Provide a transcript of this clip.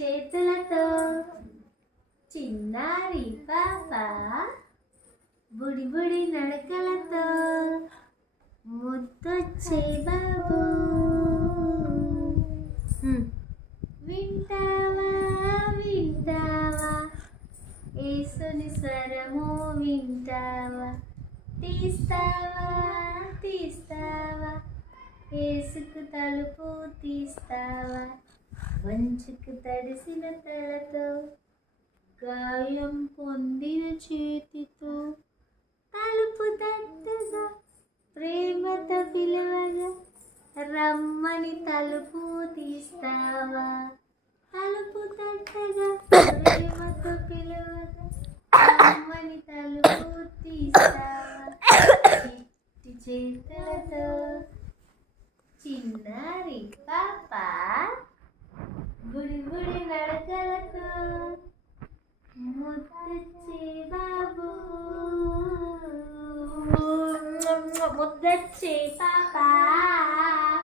చేతులతో చిన్నారి పాప బుడి బుడి నడకలతో ముద్దొచ్చే బాబు వింటావా వింటావా యేసుని స్వరము వింటావా తీస్తావా తీస్తావా యేసుకు తలుపు తీస్తావా మంచుకు తడిసిన తలతో గాయం పొందిన చేతితో తలుపు తట్టగా ప్రేమతో పిలవగా రమ్మని తలుపు తీస్తావా తలుపు తట్టగా ప్రేమతో పిలవగా రమ్మని తలుపు తీస్తావా చిట్టి చేతులతో చిన్నారి పాప బుడి బుడి నడకలతో ముద్దొచ్చే బాబు ముద్దొచ్చే పాప